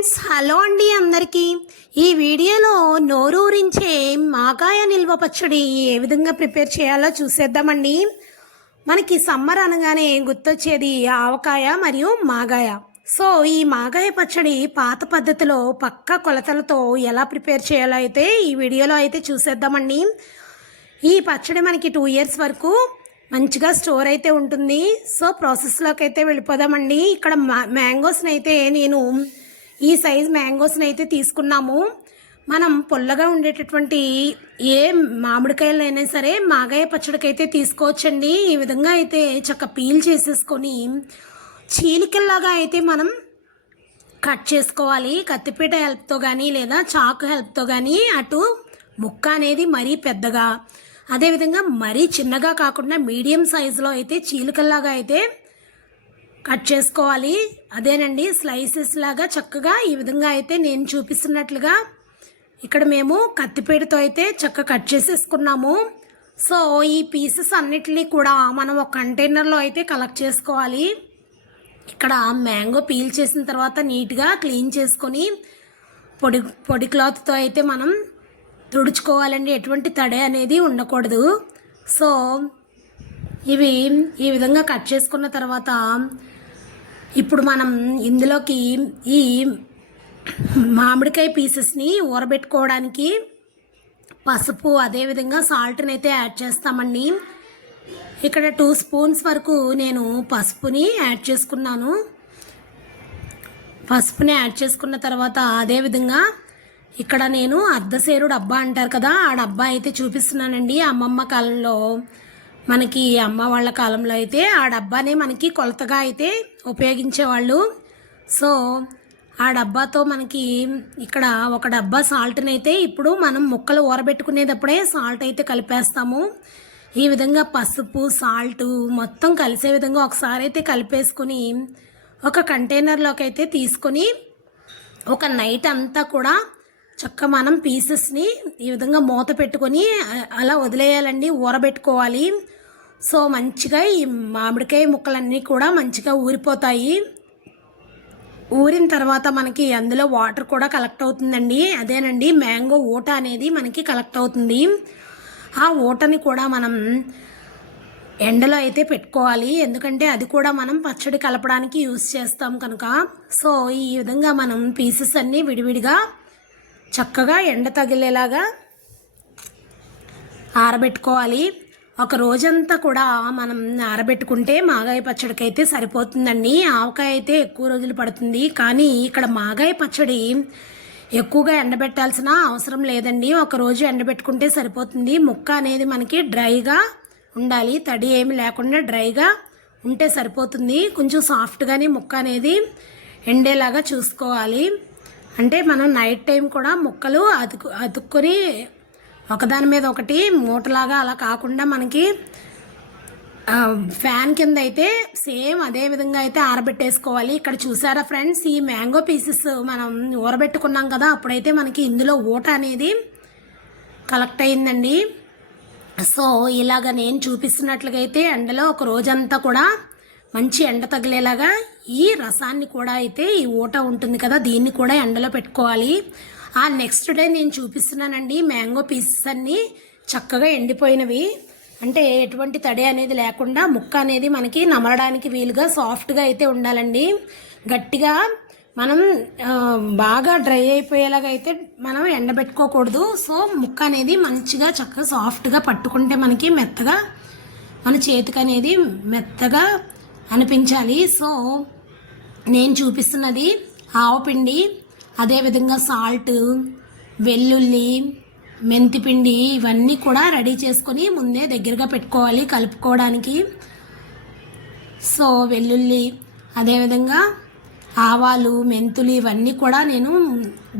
Friends hello అండి అందరికీ. ఈ వీడియోలో నోరూరించే మాగాయ నిల్వ పచ్చడి ఏ విధంగా ప్రిపేర్ చేయాలో చూసేద్దామండి. మనకి సమ్మర్ అనగానే గుర్తొచ్చేది ఆవకాయ మరియు మాగాయ. సో ఈ మాగాయ పచ్చడి పాత పద్ధతిలో పక్క కొలతలతో ఎలా ప్రిపేర్ చేయాలో అయితే ఈ వీడియోలో అయితే చూసేద్దామండి. ఈ పచ్చడి మనకి టూ ఇయర్స్ వరకు మంచిగా స్టోర్ అయితే ఉంటుంది. సో ప్రాసెస్లోకి అయితే వెళ్ళిపోదామండి. ఇక్కడ మా మ్యాంగోస్ని అయితే నేను ఈ సైజ్ మ్యాంగోస్ని అయితే తీసుకున్నాము. మనం పుల్లగా ఉండేటటువంటి ఏ మామిడికాయలు అయినా సరే మాగాయ పచ్చడికైతే తీసుకోవచ్చండి. ఈ విధంగా అయితే చక్క పీల్ చేసేసుకొని చీలికల్లాగా అయితే మనం కట్ చేసుకోవాలి. కత్తిపీట హెల్ప్తో కానీ లేదా చాకు హెల్ప్తో కానీ అటు ముక్క అనేది మరీ పెద్దగా అదేవిధంగా మరీ చిన్నగా కాకుండా మీడియం సైజులో అయితే చీలికల్లాగా అయితే కట్ చేసుకోవాలి. అదేనండి స్లైసెస్ లాగా చక్కగా ఈ విధంగా అయితే నేను చూపిస్తున్నట్లుగా ఇక్కడ మేము కత్తిపేటతో అయితే చక్కగా కట్ చేసేసుకున్నాము. సో ఈ పీసెస్ అన్నిటినీ కూడా మనం ఒక కంటైనర్లో అయితే కలెక్ట్ చేసుకోవాలి. ఇక్కడ మ్యాంగో పీల్ చేసిన తర్వాత నీట్గా క్లీన్ చేసుకొని పొడి పొడి క్లాత్తో అయితే మనం తుడుచుకోవాలండి. ఎటువంటి తడే అనేది ఉండకూడదు. సో ఇవి ఈ విధంగా కట్ చేసుకున్న తర్వాత ఇప్పుడు మనం ఇందులోకి ఈ మామిడికాయ పీసెస్ని ఊరబెట్టుకోవడానికి పసుపు అదేవిధంగా సాల్ట్ని అయితే యాడ్ చేస్తామండి. ఇక్కడ టూ స్పూన్స్ వరకు నేను పసుపుని యాడ్ చేసుకున్నాను. పసుపుని యాడ్ చేసుకున్న తర్వాత అదేవిధంగా ఇక్కడ నేను అర్ధసేరు డబ్బా అంటారు కదా ఆ డబ్బా అయితే చూపిస్తున్నానండి అమ్మమ్మ కాలంలో. మనకి అమ్మ వాళ్ళ కాలంలో అయితే ఆ డబ్బానే మనకి కొలతగా అయితే ఉపయోగించేవాళ్ళు. సో ఆ డబ్బాతో మనకి ఇక్కడ ఒక డబ్బా సాల్ట్ని అయితే ఇప్పుడు మనం ముక్కలు ఊరబెట్టుకునేటప్పుడే సాల్ట్ అయితే కలిపేస్తాము. ఈ విధంగా పసుపు సాల్ట్ మొత్తం కలిసే విధంగా ఒకసారి అయితే కలిపేసుకుని ఒక కంటైనర్లోకి అయితే తీసుకొని ఒక నైట్ అంతా కూడా చక్క మనం పీసెస్ని ఈ విధంగా మూత పెట్టుకొని అలా వదిలేయాలండి ఊరబెట్టుకోవాలి. సో మంచిగా ఈ మామిడికాయ ముక్కలన్నీ కూడా మంచిగా ఊరిపోతాయి. ఊరిన తర్వాత మనకి అందులో వాటర్ కూడా కలెక్ట్ అవుతుందండి. అదేనండి మ్యాంగో ఊట అనేది మనకి కలెక్ట్ అవుతుంది. ఆ ఊటని కూడా మనం ఎండలో అయితే పెట్టుకోవాలి. ఎందుకంటే అది కూడా మనం పచ్చడి కలపడానికి యూస్ చేస్తాం కనుక. సో ఈ విధంగా మనం పీసెస్ అన్నీ విడివిడిగా చక్కగా ఎండ తగిలేలాగా ఆరబెట్టుకోవాలి. ఒక రోజంతా కూడా మనం ఆరబెట్టుకుంటే మాగాయ పచ్చడికి అయితే సరిపోతుందండి. ఆవకాయ అయితే ఎక్కువ రోజులు పడుతుంది. కానీ ఇక్కడ మాగాయ పచ్చడి ఎక్కువగా ఎండబెట్టాల్సిన అవసరం లేదండి. ఒక రోజు ఎండబెట్టుకుంటే సరిపోతుంది. ముక్క అనేది మనకి డ్రైగా ఉండాలి. తడి ఏమి లేకుండా డ్రైగా ఉంటే సరిపోతుంది. కొంచెం సాఫ్ట్గానే ముక్క అనేది ఎండేలాగా చూసుకోవాలి. అంటే మనం నైట్ టైం కూడా ముక్కలు అతుకు అతుక్కొని ఒకదాని మీద ఒకటి మూటలాగా అలా కాకుండా మనకి ఫ్యాన్ కింద అయితే సేమ్ అదే విధంగా అయితే ఆరబెట్టేసుకోవాలి. ఇక్కడ చూసారా ఫ్రెండ్స్ ఈ మ్యాంగో పీసెస్ మనం ఊరబెట్టుకున్నాం కదా అప్పుడైతే మనకి ఇందులో ఊట అనేది కలెక్ట్ అయిందండి. సో ఇలాగ నేను చూపిస్తున్నట్లుగా అయితే ఎండలో ఒక రోజంతా కూడా మంచి ఎండ తగిలేలాగా ఈ రసాన్ని కూడా అయితే ఈ ఊట ఉంటుంది కదా దీన్ని కూడా ఎండలో పెట్టుకోవాలి. ఆ నెక్స్ట్ డే నేను చూపిస్తున్నానండి మ్యాంగో పీసెస్ అన్నీ చక్కగా ఎండిపోయినవి. అంటే ఎటువంటి తడి అనేది లేకుండా ముక్క అనేది మనకి నమలడానికి వీలుగా సాఫ్ట్గా అయితే ఉండాలండి. గట్టిగా మనం బాగా డ్రై అయిపోయేలాగా అయితే మనం ఎండబెట్టుకోకూడదు. సో ముక్క అనేది మంచిగా చక్కగా సాఫ్ట్గా పట్టుకుంటే మనకి మెత్తగా మన చేతికి అనేది మెత్తగా అనిపించాలి. సో నేను చూపిస్తున్నది ఆవపిండి అదేవిధంగా సాల్ట్ వెల్లుల్లి మెంతిపిండి ఇవన్నీ కూడా రెడీ చేసుకొని ముందే దగ్గరగా పెట్టుకోవాలి కలుపుకోవడానికి. సో వెల్లుల్లి అదేవిధంగా ఆవాలు మెంతులు ఇవన్నీ కూడా నేను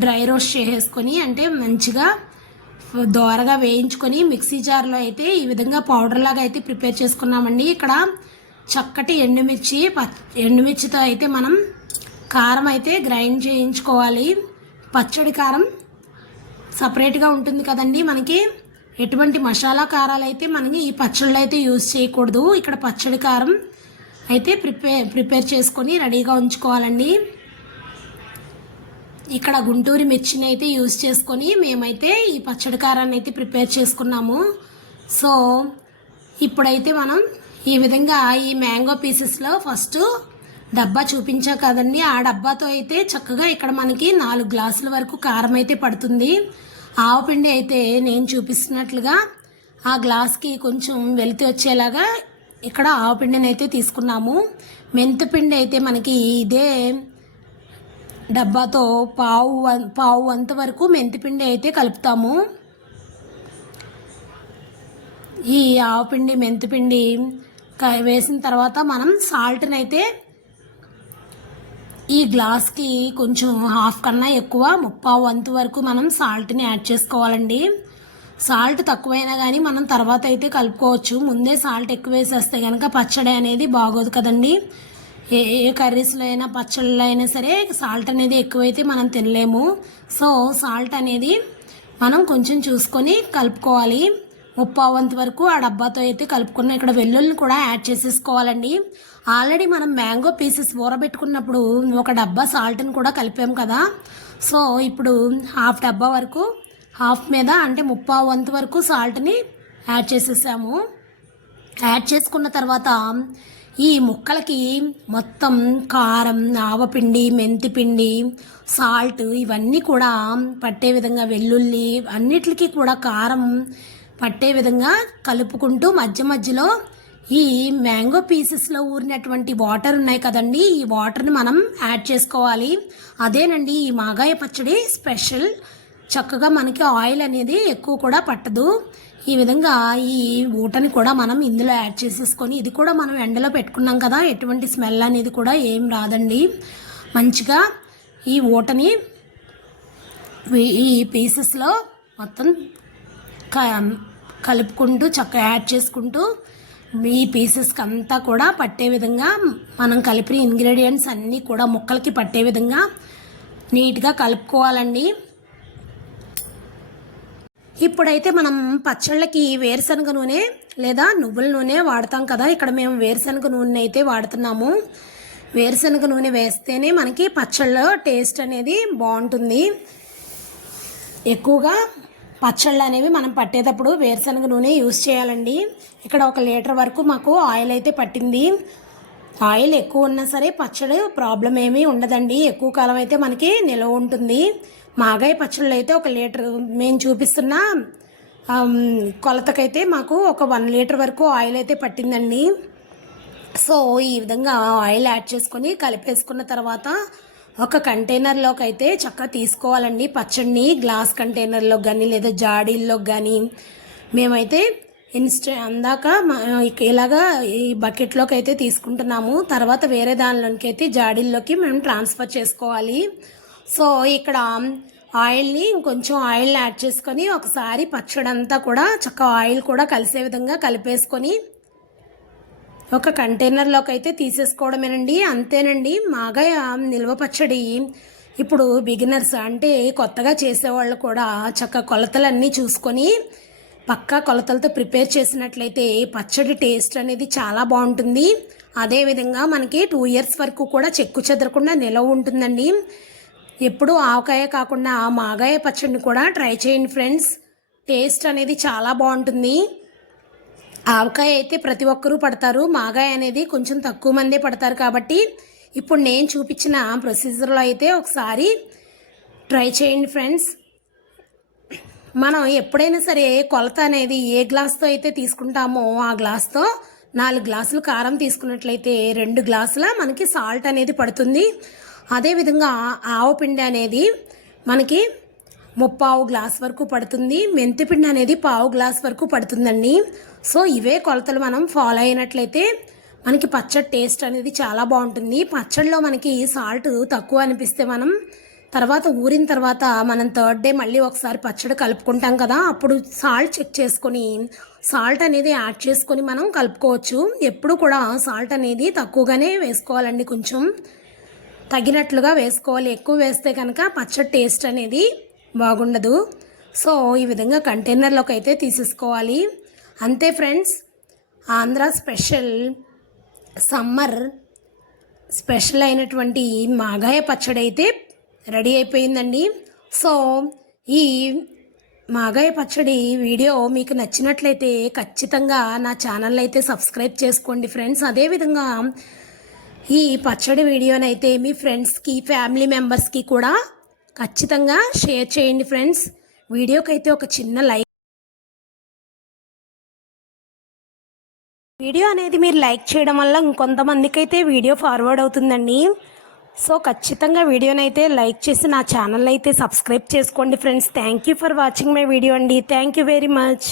డ్రై రోస్ట్ చేసేసుకొని అంటే మంచిగా దోరగా వేయించుకొని మిక్సీ జార్లో అయితే ఈ విధంగా పౌడర్ లాగా అయితే ప్రిపేర్ చేసుకున్నామండి. ఇక్కడ చక్కటి ఎండుమిర్చి ప- ఎండుమిర్చితో అయితే మనం కారం అయితే గ్రైండ్ చేయించుకోవాలి. పచ్చడి కారం సపరేట్గా ఉంటుంది కదండి మనకి. ఎటువంటి మసాలా కారాలు అయితే మనకి ఈ పచ్చళ్ళు అయితే యూజ్ చేయకూడదు. ఇక్కడ పచ్చడి కారం అయితే ప్రిపేర్ ప్రిపేర్ చేసుకొని రెడీగా ఉంచుకోవాలండి. ఇక్కడ గుంటూరు మిర్చిని అయితే యూజ్ చేసుకొని మేమైతే ఈ పచ్చడి కారాన్ని అయితే ప్రిపేర్ చేసుకున్నాము. సో ఇప్పుడైతే మనం ఈ విధంగా ఈ మ్యాంగో పీసెస్లో ఫస్ట్ డబ్బా చూపించా కదండి. ఆ డబ్బాతో అయితే చక్కగా ఇక్కడ మనకి నాలుగు గ్లాసుల వరకు కారం అయితే పడుతుంది. ఆవపిండి అయితే నేను చూపిస్తున్నట్లుగా ఆ గ్లాస్కి కొంచెం వెలితి వచ్చేలాగా ఇక్కడ ఆవపిండిని అయితే తీసుకున్నాము. మెంతిపిండి అయితే మనకి ఇదే డబ్బాతో పావు పావు అంత వరకు మెంతిపిండి అయితే కలుపుతాము. ఈ ఆవపిండి మెంతిపిండి వేసిన తర్వాత మనం సాల్ట్ని అయితే ఈ గ్లాస్కి కొంచెం హాఫ్ కన్నా ఎక్కువ ముప్పా వంతు వరకు మనం సాల్ట్ని యాడ్ చేసుకోవాలండి. సాల్ట్ తక్కువైనా కానీ మనం తర్వాత అయితే కలుపుకోవచ్చు. ముందే సాల్ట్ ఎక్కువ వేసేస్తే కనుక పచ్చడి అనేది బాగోదు కదండి. ఏ ఏ కర్రీస్లో అయినా పచ్చళ్ళలో అయినా సరే సాల్ట్ అనేది ఎక్కువైతే మనం తినలేము. సో సాల్ట్ అనేది మనం కొంచెం చూసుకొని కలుపుకోవాలి. ముప్పా వంతు వరకు ఆ డబ్బాతో అయితే కలుపుకున్నాం. ఇక్కడ వెల్లుల్లిని కూడా యాడ్ చేసేసుకోవాలండి. ఆల్రెడీ మనం మ్యాంగో పీసెస్ ఊరబెట్టుకున్నప్పుడు ఒక డబ్బా సాల్ట్ని కూడా కలిపాం కదా. సో ఇప్పుడు హాఫ్ డబ్బా వరకు హాఫ్ మీద అంటే ముప్పా వంతు వరకు సాల్ట్ని యాడ్ చేసేసాము. యాడ్ చేసుకున్న తర్వాత ఈ ముక్కలకి మొత్తం కారం ఆవపిండి మెంతిపిండి సాల్ట్ ఇవన్నీ కూడా పట్టే విధంగా వెల్లుల్లి అన్నిటికీ కూడా కారం పట్టే విధంగా కలుపుకుంటూ మధ్య మధ్యలో ఈ మ్యాంగో పీసెస్లో ఊరినటువంటి వాటర్ ఉన్నాయి కదండి ఈ వాటర్ని మనం యాడ్ చేసుకోవాలి. అదేనండి ఈ మాగాయ పచ్చడి స్పెషల్. చక్కగా మనకి ఆయిల్ అనేది ఎక్కువ కూడా పట్టదు. ఈ విధంగా ఈ ఊటని కూడా మనం ఇందులో యాడ్ చేసేసుకొని ఇది కూడా మనం ఎండలో పెట్టుకున్నాం కదా ఎటువంటి స్మెల్ అనేది కూడా ఏం రాదండి. మంచిగా ఈ ఊటని ఈ పీసెస్లో మొత్తం కలుపుకుంటూ చక్కగా యాడ్ చేసుకుంటూ మీ పీసెస్కి అంతా కూడా పట్టే విధంగా మనం కలిపిన ఇంగ్రీడియంట్స్ అన్నీ కూడా ముక్కలకి పట్టే విధంగా నీట్గా కలుపుకోవాలండి. ఇప్పుడైతే మనం పచ్చళ్ళకి వేరుశనగ నూనె లేదా నువ్వుల నూనె వాడతాం కదా ఇక్కడ మేము వేరుశనగ నూనె అయితే వాడుతున్నాము. వేరుశనగ నూనె వేస్తేనే మనకి పచ్చళ్ళలో టేస్ట్ అనేది బాగుంటుంది. ఎక్కువగా పచ్చళ్ళు అనేవి మనం పట్టేటప్పుడు వేరుశనగ నూనె యూస్ చేయాలండి. ఇక్కడ ఒక లీటర్ వరకు మాకు ఆయిల్ అయితే పట్టింది. ఆయిల్ ఎక్కువ ఉన్నా సరే పచ్చడి ప్రాబ్లం ఏమీ ఉండదండి. ఎక్కువ కాలం అయితే మనకి నిల్వ ఉంటుంది. మాగాయ పచ్చళ్ళు అయితే ఒక లీటర్ మేము చూపిస్తున్న కొలతకైతే మాకు ఒక వన్ లీటర్ వరకు ఆయిల్ అయితే పట్టిందండి. సో ఈ విధంగా ఆయిల్ యాడ్ చేసుకొని కలిపేసుకున్న తర్వాత ఒక కంటైనర్లోకి అయితే చక్కగా తీసుకోవాలండి. పచ్చడిని గ్లాస్ కంటైనర్లో కానీ లేదా జాడీల్లో కానీ మేమైతే ఇన్స్ట అందాక మా ఇలాగా ఈ బకెట్లోకి అయితే తీసుకుంటున్నాము. తర్వాత వేరే దానిలోకి అయితే జాడీల్లోకి మేము ట్రాన్స్ఫర్ చేసుకోవాలి. సో ఇక్కడ ఆయిల్ని ఇంకొంచెం ఆయిల్ యాడ్ చేసుకొని ఒకసారి పచ్చడి అంతా కూడా చక్కగా ఆయిల్ కూడా కలిసే విధంగా కలిపేసుకొని ఒక కంటైనర్లోకి అయితే తీసేసుకోవడమేనండి. అంతేనండి. మాగాయ నిల్వ పచ్చడి ఇప్పుడు బిగినర్స్ అంటే కొత్తగా చేసేవాళ్ళు కూడా చక్క కొలతలన్నీ చూసుకొని పక్కా కొలతలతో ప్రిపేర్ చేసినట్లయితే పచ్చడి టేస్ట్ అనేది చాలా బాగుంటుంది. అదేవిధంగా మనకి టూ ఇయర్స్ వరకు కూడా చెక్కు చెదరకుండా నిలవ ఉంటుందండి. ఎప్పుడు ఆవకాయ కాకుండా మాగాయ పచ్చడిని కూడా ట్రై చేయండి ఫ్రెండ్స్. టేస్ట్ అనేది చాలా బాగుంటుంది. ఆవకాయ అయితే ప్రతి ఒక్కరూ పడతారు. మాగాయ అనేది కొంచెం తక్కువ మందే పడతారు కాబట్టి ఇప్పుడు నేను చూపించిన ప్రొసీజర్లో అయితే ఒకసారి ట్రై చేయండి ఫ్రెండ్స్. మనం ఎప్పుడైనా సరే కొలత అనేది ఏ గ్లాస్తో అయితే తీసుకుంటామో ఆ గ్లాస్తో నాలుగు గ్లాసులు కారం తీసుకున్నట్లయితే రెండు గ్లాసుల మనకి సాల్ట్ అనేది పడుతుంది. అదేవిధంగా ఆవపిండి అనేది మనకి ముప్పావు గ్లాస్ వరకు పడుతుంది. మెంతిపిండి అనేది పావు గ్లాస్ వరకు పడుతుందండి. సో ఇవే కొలతలు మనం ఫాలో అయినట్లయితే మనకి పచ్చడి టేస్ట్ అనేది చాలా బాగుంటుంది. పచ్చడిలో మనకి సాల్ట్ తక్కువ అనిపిస్తే మనం తర్వాత ఊరిన తర్వాత మనం థర్డ్ డే మళ్ళీ ఒకసారి పచ్చడి కలుపుకుంటాం కదా అప్పుడు సాల్ట్ చెక్ చేసుకొని సాల్ట్ అనేది యాడ్ చేసుకొని మనం కలుపుకోవచ్చు. ఎప్పుడు కూడా సాల్ట్ అనేది తక్కువగానే వేసుకోవాలండి కొంచెం. తగినట్లుగా వేసుకోవాలి. ఎక్కువ వేస్తే కనుక పచ్చడి టేస్ట్ అనేది బాగుండదు. సో ఈ విధంగా కంటైనర్లోకి అయితే తీసేసుకోవాలి. అంతే friends Andhra special summer special అయినటువంటి మాగాయ పచ్చడి అయితే రెడీ అయిపోయిందండి. సో ఈ మాగాయ పచ్చడి వీడియో మీకు నచ్చినట్లయితే ఖచ్చితంగా నా ఛానల్ అయితే సబ్స్క్రైబ్ చేసుకోండి ఫ్రెండ్స్. అదేవిధంగా ఈ పచ్చడి వీడియోనైతే మీ ఫ్రెండ్స్కి ఫ్యామిలీ మెంబర్స్కి కూడా ఖచ్చితంగా షేర్ చేయండి ఫ్రెండ్స్. వీడియోకైతే ఒక చిన్న లైక్ వీడియో అనేది మీరు లైక్ చేయడం వల్ల ఇంకొంతమందికి అయితే వీడియో ఫార్వర్డ్ అవుతుందండి. సో ఖచ్చితంగా వీడియోనైతే లైక్ చేసి నా ఛానల్ అయితే సబ్స్క్రైబ్ చేసుకోండి friends. Thank you for watching my video అండి. Thank you very much.